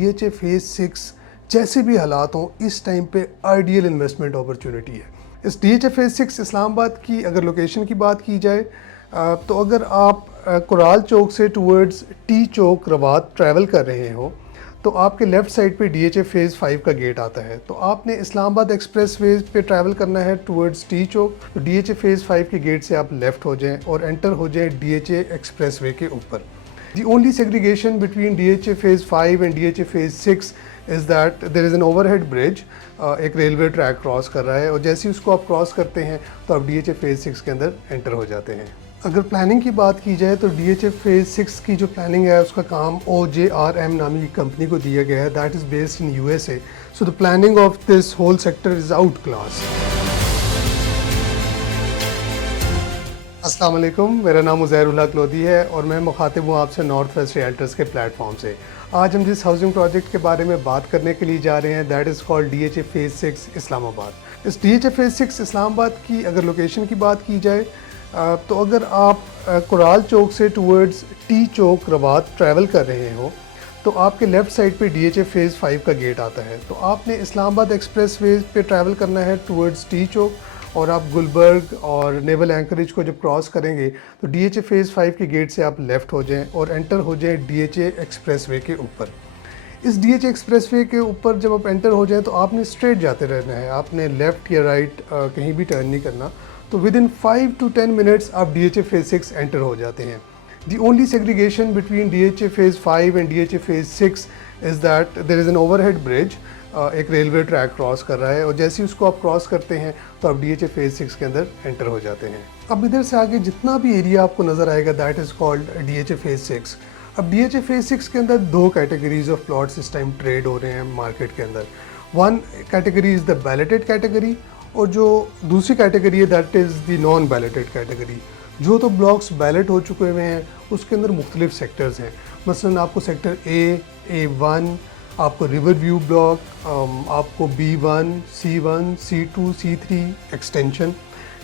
DHA phase 6 जैसे भी हालात हों इस टाइम पे आइडियल इन्वेस्टमेंट अपॉर्चुनिटी है। इस DHA फेज़ 6 इस्लामाबाद की अगर लोकेशन की बात की जाए तो अगर आप कुराल चौक से टूवर्ड्स टी चौक रवात ट्रैवल कर रहे हो तो आपके लेफ़्ट साइड पे DHA फेज़ 5 का गेट आता है। तो आपने इस्लामाबाद एक्सप्रेस वे पे ट्रैवल करना है टूवर्ड्स टी चौक। तो DHA फेज़ 5 के गेट से आप लेफ़्ट हो जाएं और एंटर हो जाएं DHA एक्सप्रेस वे के ऊपर। The only segregation between DHA phase 5 and DHA phase 6 is that there is an overhead bridge, एक रेलवे ट्रैक क्रॉस कर रहा है और जैसे ही उसको आप क्रॉस करते हैं तो आप DHA phase 6 के अंदर एंटर हो जाते हैं। अगर प्लानिंग की बात की जाए तो DHA phase 6 की जो प्लानिंग है उसका काम OJRM नामी की कंपनी को दिया गया है, that is based in USA। So the planning of this whole sector is out class. अस्सलाम वालेकुम, मेरा नाम उज़ैर उल्लाह क्लोदी है और मैं मुखातिब हूँ आपसे नॉर्थ वेस्ट रियल्टर्स के प्लेटफॉर्म से। आज हम जिस हाउसिंग प्रोजेक्ट के बारे में बात करने के लिए जा रहे हैं that is called DHA phase 6 Islamabad. इस DHA फेज़ 6 इस्लामाबाद की अगर लोकेशन की बात की जाए तो अगर आप कुराल चौक से टूवर्ड्स टी चौक रवात ट्रैवल कर रहे हो तो आपके लेफ़्ट साइड पे DHA फेज़ 5 का गेट आता है। तो आपने इस्लामाबाद एक्सप्रेस वे पे ट्रैवल करना है टूवर्ड्स टी चौक और आप गुलबर्ग और नेवल एंकरेज को जब क्रॉस करेंगे तो DHA फेज़ 5 के गेट से आप लेफ़्ट हो जाएं और एंटर हो जाएं DHA एक्सप्रेसवे के ऊपर। इस DHA एक्सप्रेसवे के ऊपर जब आप एंटर हो जाएं तो आपने स्ट्रेट जाते रहना है, आपने लेफ़्ट या राइट कहीं भी टर्न नहीं करना। तो विद इन 5 to 10 मिनट्स आप DHA फेज़ 6 एंटर हो जाते हैं। The only segregation between DHA phase 5 and DHA phase 6 is that there is an overhead bridge, एक रेलवे ट्रैक क्रॉस कर रहा है और जैसे ही उसको आप क्रॉस करते हैं तो आप DHA फेज़ 6 के अंदर एंटर हो जाते हैं। अब इधर से आगे जितना भी एरिया आपको नज़र आएगा that is called DHA phase 6। अब DHA फेज़ 6 के अंदर दो कैटेगरीज ऑफ प्लॉट्स इस टाइम ट्रेड हो रहे हैं मार्केट के अंदर। One category is the balloted category और जो दूसरी कैटेगरी है that is the non balloted category. जो तो ब्लॉक्स बैलेट हो चुके हुए हैं उसके अंदर मुख्तलिफ सेक्टर्स हैं, मसलन आपको सेक्टर A1, आपको रिवर व्यू ब्लॉक, आपको B1, C1, C2, C3 extension,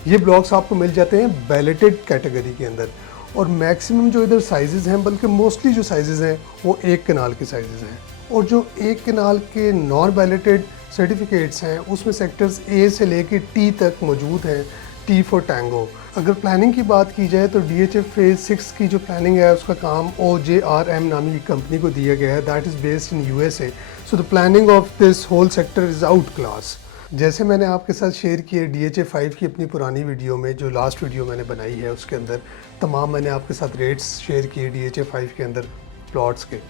ये ब्लॉक्स आपको मिल जाते हैं बैलेटेड कैटेगरी के अंदर। और मैक्सिमम जो इधर साइजेज़ हैं, बल्कि मोस्टली जो साइजेज़ हैं वो 1 कनाल के साइजेज़ हैं और जो 1 कनाल के नॉन बैलेटेड सर्टिफिकेट्स हैं उसमें सेक्टर्स A से लेके T तक मौजूद हैं, T फॉर टैंगो। अगर प्लानिंग की बात की जाए तो DHA फेज़ 6 की जो प्लानिंग है उसका काम OJRM नामी की कंपनी को दिया गया है, that is based in USA। So the planning of this whole sector is out class. जैसे मैंने आपके साथ शेयर किए DHA 5 की अपनी पुरानी वीडियो में, जो लास्ट वीडियो मैंने बनाई है उसके अंदर तमाम मैंने आपके साथ रेट्स शेयर किए DHA 5 के अंदर प्लॉट्स के।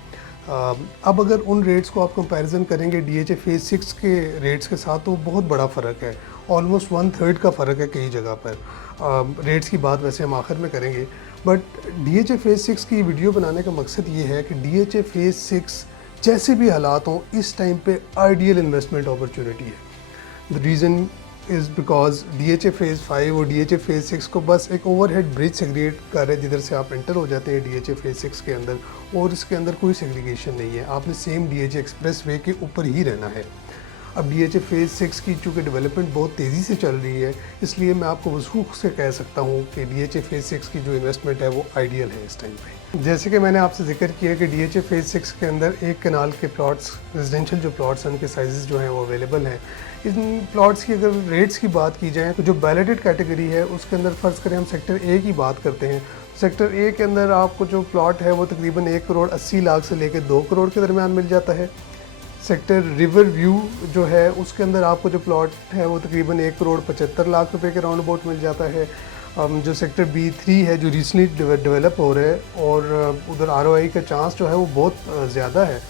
अब अगर उन रेट्स को आप कंपैरिजन करेंगे DHA फेज़ 6 के रेट्स के साथ तो बहुत बड़ा फ़र्क है, ऑलमोस्ट 1/3 का फ़र्क है कई जगह पर। रेट्स की बात वैसे हम आखिर में करेंगे, बट DHA फेज़ 6 की वीडियो बनाने का मकसद ये है कि DHA फेज़ 6 जैसे भी हालात हों इस टाइम पे आइडियल इन्वेस्टमेंट अपॉर्चुनिटी है। The reason is because DHA phase 5 और DHA फेज़ 6 को बस एक ओवरहेड ब्रिज सेग्रीगेट कर रहे हैं जिधर से आप एंटर हो जाते हैं DHA फेज़ 6 के अंदर, और इसके अंदर कोई सेग्रीगेशन नहीं है, आपने सेम DHA एक्सप्रेस वे के ऊपर ही रहना है। अब DHA फेज़ 6 की चूँकि डेवलपमेंट बहुत तेज़ी से चल रही है इसलिए मैं आपको वसूख से कह सकता हूँ कि DHA फेज़ 6 की जो इन्वेस्टमेंट है वो आइडियल है इस टाइम पे। जैसे कि मैंने आपसे जिक्र किया कि DHA फेज़ 6 के अंदर 1 कनाल के प्लॉट्स, रेजिडेंशियल जो प्लॉट्स हैं उनके साइजेस जो हैं वो अवेलेबल हैं। इन प्लॉट्स की अगर रेट्स की बात की जाए तो जो बैलेटेड कैटेगरी है उसके अंदर फ़र्ज़ करें हम सेक्टर A की बात करते हैं, सेक्टर A के अंदर आपको जो प्लॉट है वो तकरीबन 1 करोड़ 80 लाख से लेकर 2 करोड़ के दरमियान मिल जाता है। सेक्टर रिवर व्यू जो है उसके अंदर आपको जो प्लॉट है वो तकरीबन 1 करोड़ 75 लाख रुपए के राउंड अबाउट मिल जाता है। जो सेक्टर B3 है जो रिसेंटली डेवलप हो रहा है और उधर ROI का चांस जो है वो बहुत ज़्यादा है,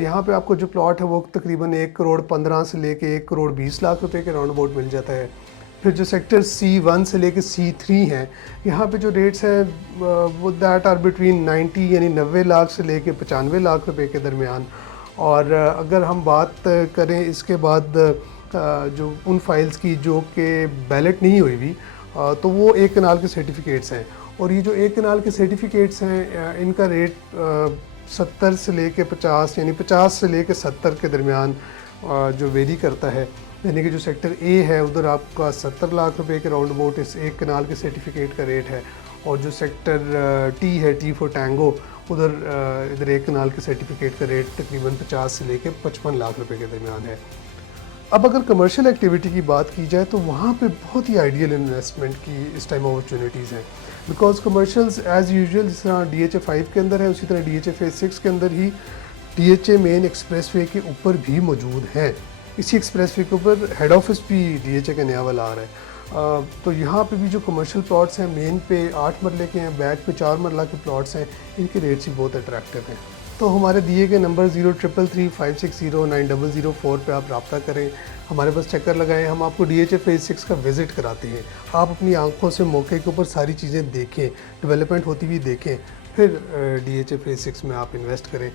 यहाँ पे आपको जो प्लॉट है वो तकरीबन 1 करोड़ 15 से लेके 1 करोड़ 20 लाख रुपए के राउंड अबाउट मिल जाता है। फिर जो सेक्टर C1 से लेके C3 हैं यहाँ पे जो रेट्स हैं वो दैट आर बिटवीन 90 यानी 90 लाख से लेके 95 लाख रुपए के दरमियान। और अगर हम बात करें इसके बाद जो उन फाइल्स की जो कि बैलेट नहीं हुई हुई तो वो 1 कनाल के सर्टिफिकेट्स हैं, और ये जो 1 कनाल के सर्टिफिकेट्स हैं इनका रेट 70 से लेके 50 यानी 50 से लेके 70 के दरमियान जो वेरी करता है। यानी कि जो सेक्टर A है उधर आपका 70 लाख रुपए के राउंड अबाउट इस 1 कनाल के सर्टिफिकेट का रेट है, और जो सेक्टर T है, T फॉर टैंगो, उधर इधर एक कनाल के सर्टिफिकेट का रेट तकरीबन 50 से लेकर 55 लाख रुपए के दरमियान है। अब अगर कमर्शियल एक्टिविटी की बात की जाए तो वहाँ पे बहुत ही आइडियल इन्वेस्टमेंट की इस टाइम अपॉर्चुनिटीज़ हैं, बिकॉज कमर्शियल्स एज़ यूजुअल जिस तरह DHA 5 के अंदर है उसी तरह DHA फेज 6 के अंदर ही DHA मेन एक्सप्रेसवे के ऊपर भी मौजूद हैं। इसी एक्सप्रेसवे के ऊपर हेड ऑफिस भी DHA का नया वाला आ रहा है। तो यहाँ पे भी जो कमर्शियल प्लॉट्स हैं मेन पे 8 मरले के हैं, बैक पे 4 मरला के प्लॉट्स हैं, इनके रेट्स भी बहुत अट्रैक्टिव हैं। तो हमारे दिए गए नंबर 0333560904 पे आप रब्ता करें, हमारे पास चक्कर लगाएं, हम आपको DHA फेज 6 का विज़िट कराते हैं। आप अपनी आंखों से मौके के ऊपर सारी चीज़ें देखें, डेवलपमेंट होती हुई देखें, फिर DHA फेज 6 में आप इन्वेस्ट करें।